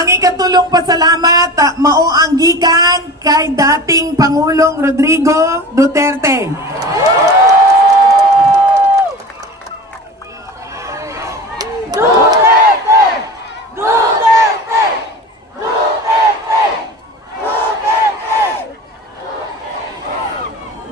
Ang ikatulong pasalamat mao ang gikan kay dating Pangulong Rodrigo Duterte. Duterte! Duterte! Duterte! Duterte!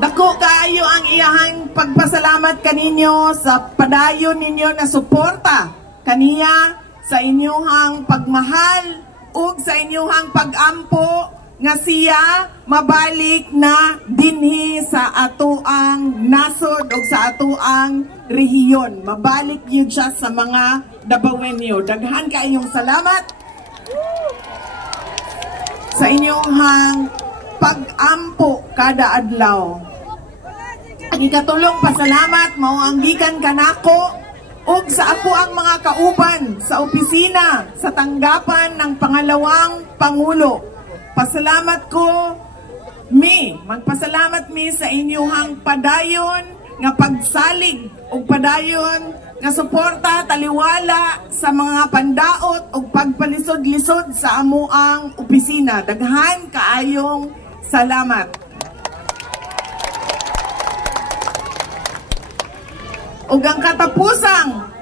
Dako kaayo ang iyahang pagpasalamat kaninyo sa padayon ninyo na suporta kaniya sa inyuhang pagmahal ug sa inyuhang pag-ampo nga siya mabalik na dinhi sa atoang nasod ug sa atoang rehiyon. Mabalik yun siya sa mga Dabawenyo. Daghan kaayong salamat sa inyuhang pag-ampo kada adlaw. Ang ikatulong pasalamat mao ang gikan kanako ug sa ako ang mga kauban sa opisina sa tanggapan ng pangalawang Pangulo. Pasalamat ko magpasalamat mi sa inyuhang padayon nga pagsalig ug padayon nga suporta taliwala sa mga pandaot ug pagpalisod-lisod sa amuang opisina. Daghan kaayong salamat. Ug ang katapusang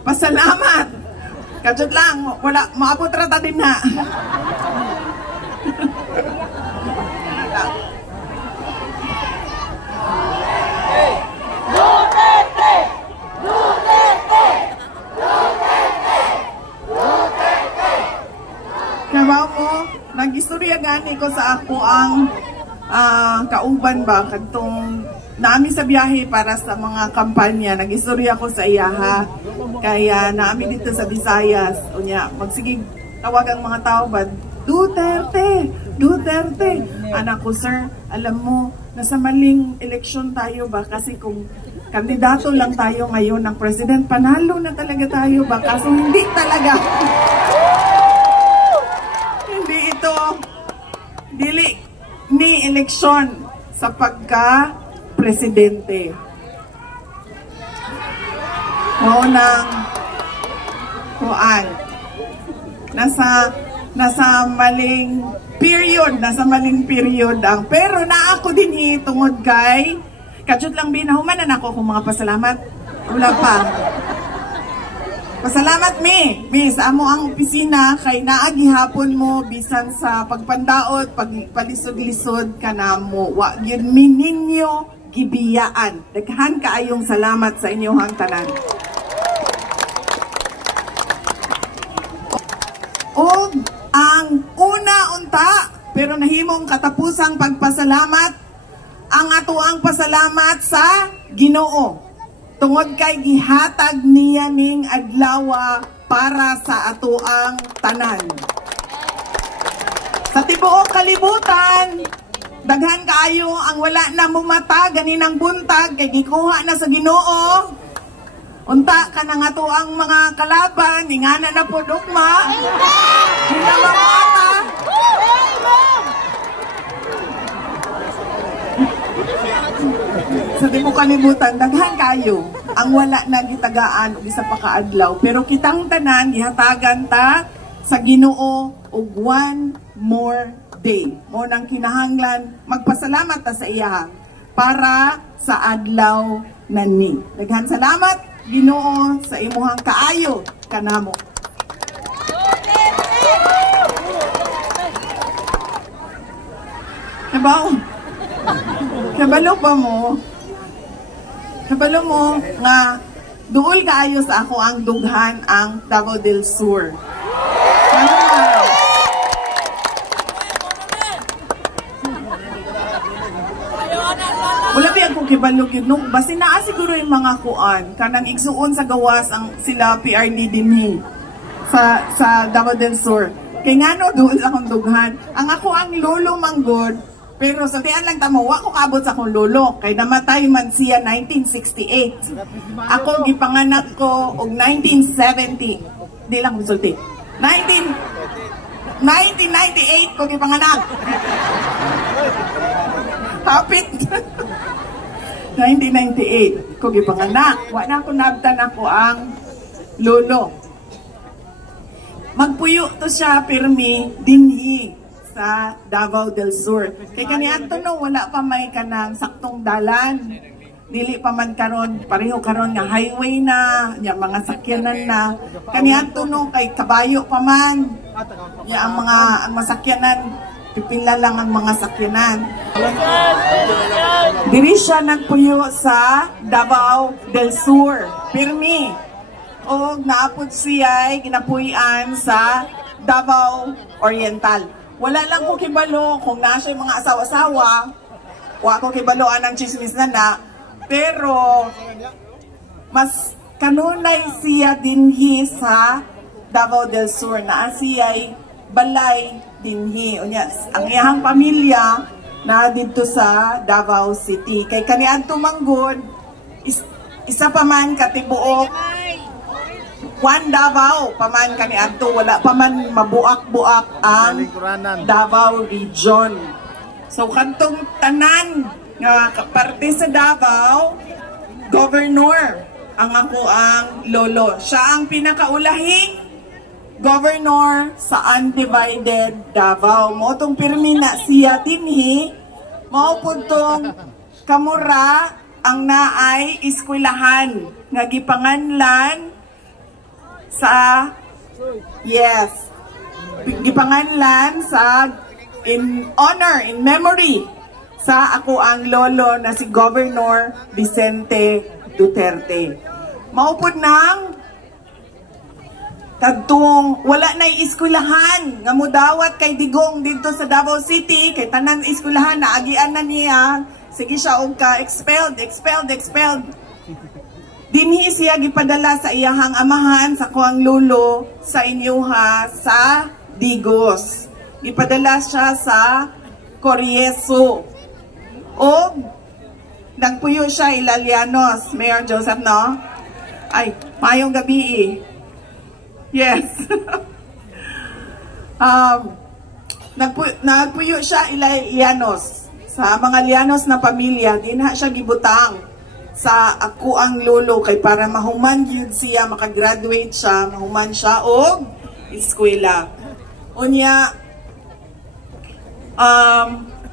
pasalamat. Kadto lang, wala maabot ra ta din na. Duterte! Duterte! Duterte! Duterte! Kabaw mo, nag-istorya gani ko sa ako ang kauban ba kadtong naami sa biyahe para sa mga kampanya. Nag-istorya ko sa iyaha. Kaya naami dito sa Visayas. Unya, magsigig tawag ang mga tao ba? Duterte! Duterte! Anak ko, sir, alam mo, nasa maling eleksyon tayo ba? Kasi kung kandidato lang tayo ngayon ng president, panalo na talaga tayo ba? Kaso hindi talaga. Hindi ito dili ni eleksyon sa pagka-presidente. Maunang kuan. Nasa maling period ang pero na ako din tungod kay kadjud lang binahumanan ako kung mga pasalamat. Wala pa. Pasalamat mi sa amo ang opisina kay naagihapon mo bisan sa pagpandaot, pagpalisod-lisod kanamo. Wa gyud mi ninyo gibiyaan. Daghan kaayong salamat sa inyong tanan. O ang una unta pero nahimong katapusang pagpasalamat ang atoang pasalamat sa Ginoo. Tungod kay gihatag niya ning adlaw para sa atoang tanan. Sa tibuok kalibutan, daghan kaayo ang wala na mumata ganinang buntag kay gikuha na sa Ginoo. Unta ka na nga to ang mga kalaban, ingana na po dugma. Hindi na mamata. Sa di mo kalibutan, daghan kayo ang wala na gitagaan o isa pa kaadlaw. Pero kitang tanan, gihatagan ta sa Ginoo og one more day. Mo nang kinahanglan, magpasalamat ta sa iya para sa adlaw na ni. Daghan salamat Ginoo sa imuhang kaayo kanamo. Kabalo mo nga duol kaayo sa ako ang dughan ang Davao del Sur. Wala ba akong kibalog yun nung basi naa siguro yung mga kuan kanang igsuon sa gawas ang sila PRD dinhi sa Davao del Sur. Kay ngano doon sa akong dughan. Ang ako ang lolo manggod pero sa tiyan lang tamo wa ko kaabot sa akong lolo kay namatay man siya 1968. Ako gipanganak ko og 1970. Di lang musulti. 1998 ko gipanganak. Hapit. 1998 ko gipanganak. Wa na ako nabtan ako ang lolo. magpuyo to siya pirmi dinhi sa Davao del Sur. Kay kaniadto no wala pa may kanang saktong dalan. Dili pa man karon, pareho karon nga highway na, nya mga sakyanan na. Kaniadto no kay kabayo pa man. Nya ang masakyanan, pipila lang ang mga sakyanan. Diri siya nagpuyo sa Davao del Sur. Pirmi. O naapod siya ginapuyan sa Davao Oriental. Wala lang ko kibalo kung nasa yung mga asawa-asawa. Wala ko kibaloan ng chismis na. Pero mas kanunay siya dinhi sa Davao del Sur na siya'y balay dinhi. Ang iyang pamilya na dito sa Davao City. Kay kaniadto manggod, isa pa man katibuok Juan Davao paman kaniadto, wala pa man mabuak-buak ang Davao region. So kantong tanan nga parte sa Davao, governor ang ako ang lolo. Siya ang pinakaulahing governor sa undivided Davao. Mo tong pirmi na siya dinhi, mao pud tong kamura ang naay eskwelahan nga gipanganlan sa gipanganlan sa in honor, in memory sa ako ang lolo na si Governor Vicente Duterte. Maupod nang kadtong wala na eskwelahan nga mudawat kay Digong dito sa Davao City, kay tanan eskwelahan na agian na niya, sige siya og ka expelled. Dinhi siya gipadala sa iyahang amahan sa kuang lolo sa inyuha sa Digos. Gipadala siya sa Corieso. O nagpuyo siya Ilalianos, Mayor Joseph, no? Ay, mayong gabi. Yes. Nagpuyo siya Ilalianos. Sa mga Lianos na pamilya, dinha siya gibutang sa ako ang lolo kay para mahuman gyud siya, makagraduate siya, mahuman siya og eskwela. Unya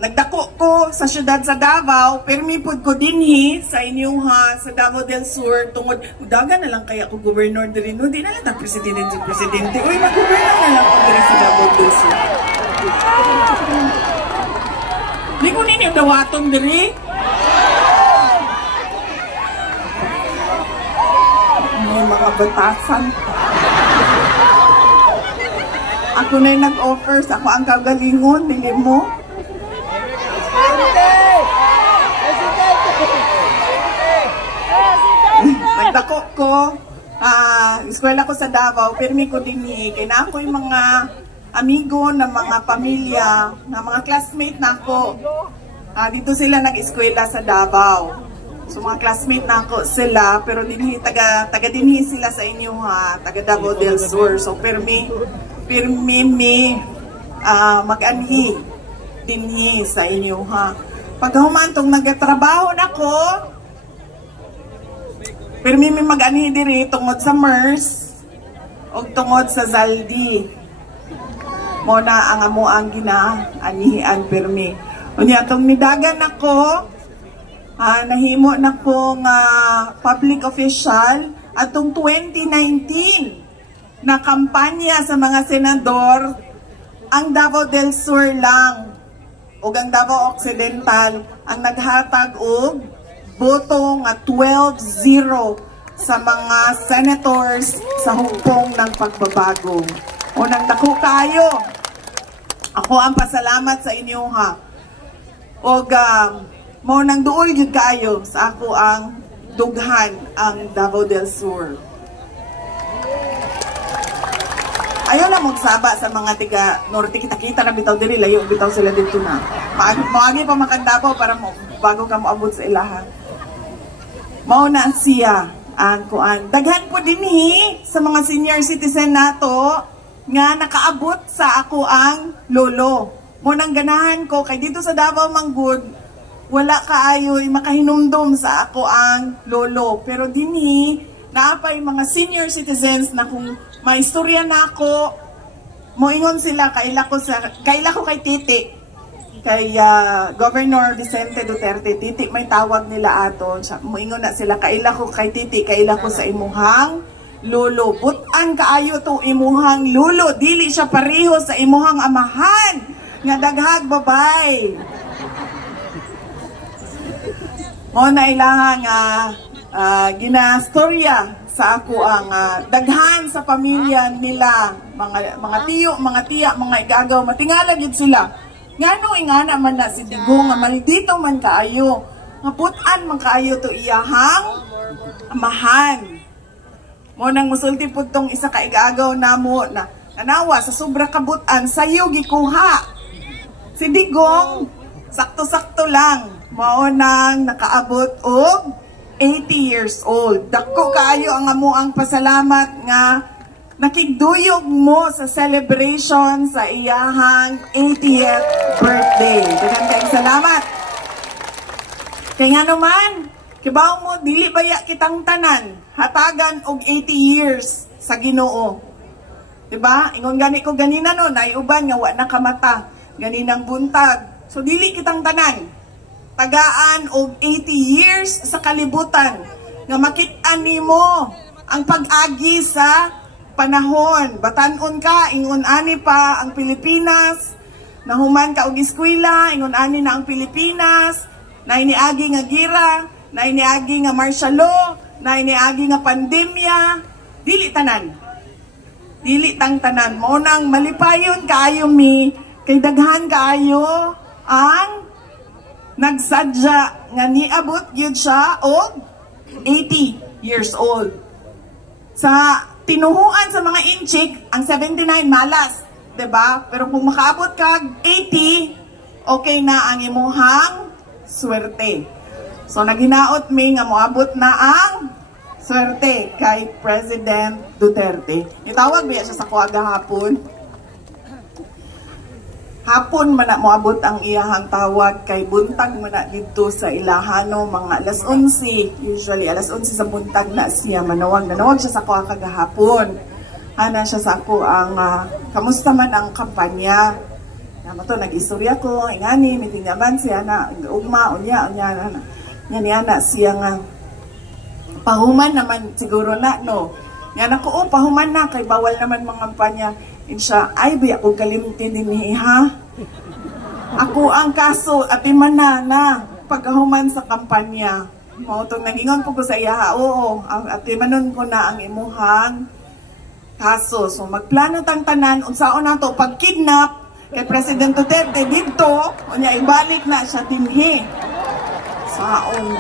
nagdako ko sa syudad sa Davao, permi pud ko dinhi sa inyuha sa Davao del Sur tungod daga na lang kaya ko gobernador diri no, di na lang presidente. Uy, mag-governor na lang ko diri sa Davao del Sur. Di ko ninyo dawaton diri. May mga batasan. Ako na yung nag-offer sa ako ang kagalingon, dili mo. Nagdako ko, eskwela ko sa Davao, pirmi ko din kay na ako yung mga amigo na mga pamilya, na mga classmate na ako. Dito sila nag-eskwela sa Davao. So mga classmate na ako sila, pero dinhi taga dinhi sila sa inyo ha, taga Davao del Sur. So pirmi mag-anhi dinhi sa inyo ha. Pag humantong nagatrabaho nako, pirmi mag-anhi diri tungod sa MERS o tungod sa Zaldi. Mo na ang amo ang ginaanhian pirmi. Unya tong nidagan nako, nahimo na kong public official atong 2019 na kampanya sa mga senador, ang Davao del Sur lang o ang Davao Occidental ang naghatag og boto nga 12-0 sa mga senators sa hugpong ng pagbabago. Unang dako kayo, ako ang pasalamat sa inyo ha. Og mo nang duol gyud kayo sa ako ang dughan ang Davao del Sur. Ayaw na magsaba sa mga tiga norte, kita-kita na bitaw diri, layo bitaw sila dito na. Maagi pa makandapo para bago ka moabot sa ilaha. Mao na siya ang kuan. Daghan po dinhi sa mga senior citizen nato nga nakaabot sa ako ang lolo. Mo nang ganahan ko kay dito sa Davao manggod wala kaayoy makahinumdum sa ako ang lolo. Pero dinhi naapay mga senior citizens na kung may istorya na ako moingon sila kaila ko kay Titi, kay Governor Vicente Duterte. Titi may tawag nila ato. Moingon na sila kaila ko kay Titi, kaila ko sa imuhang lulo. Butan kaayo to imuhang lulo, dili siya pareho sa imuhang amahan nga daghag babay. Mo na ilahang ginastorya sa ako ang daghan sa pamilya nila, mga tiyo, mga tiya, mga igagaw, matingala gid sila. Ngano ingana man na si Digong nga maldito man kaayo, nga putan man kaayo to iyahang amahan. Mo nang musulti pud tong isa ka igagaw namo na nanawa sa sobra kabutan sayo gikuha. Si Digong sakto-sakto lang mao nang nakaabot og 80 years old. Dako kaayo ang amuang pasalamat nga nakigduyog mo sa celebration sa iyahang 80th birthday. Daghang kayong salamat. Kaya nga naman, kibaw mo, dili baya kitang tanan, hatagan og 80 years sa Ginoo. Diba? Ingon gani ko ganina no, naiuban nga wa na kamata, ganinang buntag. So dili kitang tanan, tagaan og 80 years sa kalibutan, nga makit-an nimo ang pag-agi sa panahon. Batanon ka, ingon ani pa ang Pilipinas, nahuman ka og eskwela, ingon ani na ang Pilipinas, na iniagi nga gira, na iniagi nga martial law, na iniagi nga pandemya, dili tanan. Dili tang tanan. Mo nang malipayon kaayo mi, kay daghan kaayo ang nagsadya nga niabot gyud siya og 80 years old. Sa tinuhuan sa mga inchik, ang 79 malas, 'di ba? Pero kung makaabot kag 80, okay na ang imuhang swerte. So naginaot mi nga moabot na ang swerte kay President Duterte. Itawag biya siya sa kuha gahapon. Hapon man na moabot ang iyahang tawag, kay buntag man na dito sa Ilahano, mga alas 11, usually alas 11 sa buntag na siya manawag siya sa kuha kagahapon. Ana siya sa ako ang kamusta man ang kampanya. Naman to, nag-istorya ko, ingani, mitingaman siya na, ugma, unya na siya nga, pahuman naman siguro na, no. Nga ko, pahuman na, kay bawal naman mga kampanya. Siya, ay, biya ko kalimtin din ha. Ako ang kaso, atiman na, pagkahuman sa kampanya. Mo, itong nagingon po ko sa iya, oo, atimanon ko na ang imuhang kaso. So, magplano tang tanan, unsaon na to, pag-kidnap, kay President Duterte dito, o niya ibalik na siya dinhi. Saon.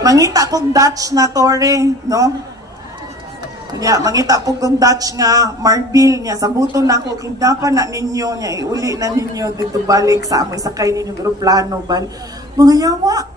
Mangita kong Dutch na tore, no? Nya, mangita po kong Dutch nga Marbil niya, sa buto na ako, kidnapan na ninyo niya, iuli na ninyo dito balik sa amoy sakay ninyo aeroplano ba? Mga yawa,